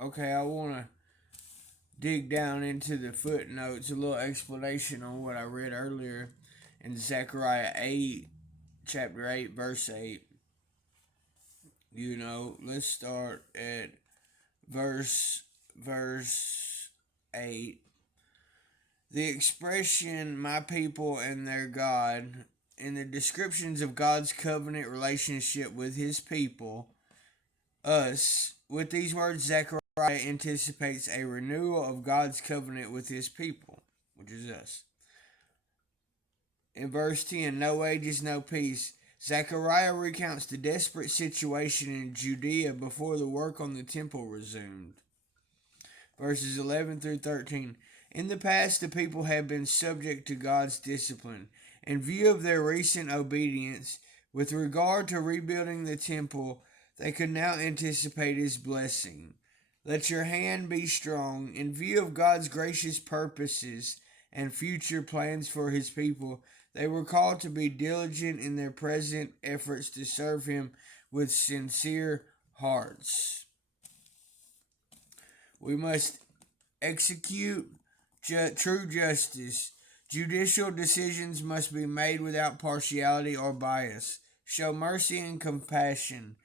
Okay, I want to dig down into the footnotes, a little explanation on what I read earlier in Zechariah 8, chapter 8, verse 8. Let's start at verse 8. The expression my people and their God in the descriptions of God's covenant relationship with his people, us, with these words Zechariah anticipates a renewal of God's covenant with his people, which is us. In verse 10, no ages, no peace. Zechariah recounts the desperate situation in Judea before the work on the temple resumed. Verses 11 through 13. In the past, the people had been subject to God's discipline. In view of their recent obedience, with regard to rebuilding the temple, they could now anticipate his blessing. Let your hand be strong. In view of God's gracious purposes and future plans for his people, they were called to be diligent in their present efforts to serve him with sincere hearts. We must execute true justice. Judicial decisions must be made without partiality or bias. Show mercy and compassion.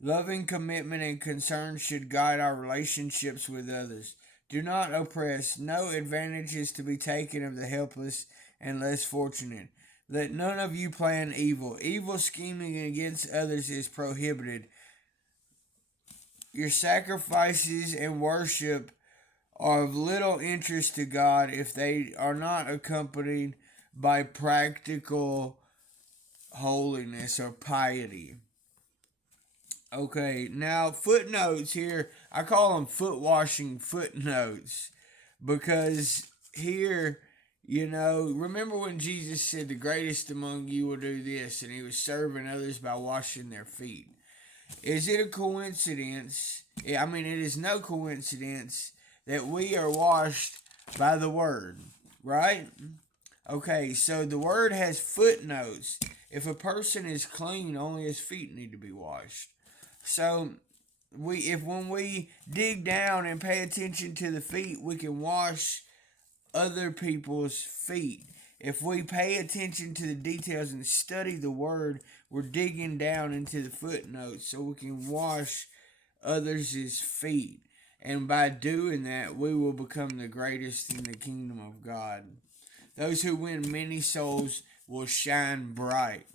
Loving commitment and concern should guide our relationships with others. Do not oppress. No advantage is to be taken of the helpless and less fortunate. Let none of you plan evil. Evil scheming against others is prohibited. Your sacrifices and worship are of little interest to God if they are not accompanied by practical holiness or piety. Okay, now footnotes here, I call them foot washing footnotes because here, remember when Jesus said the greatest among you will do this, and he was serving others by washing their feet. Is it a coincidence? I mean, it is no coincidence that we are washed by the word, right? Okay, so the word has footnotes. If a person is clean, only his feet need to be washed. So when we dig down and pay attention to the feet, we can wash other people's feet. If we pay attention to the details and study the word, we're digging down into the footnotes so we can wash others' feet. And by doing that, we will become the greatest in the kingdom of God. Those who win many souls will shine bright.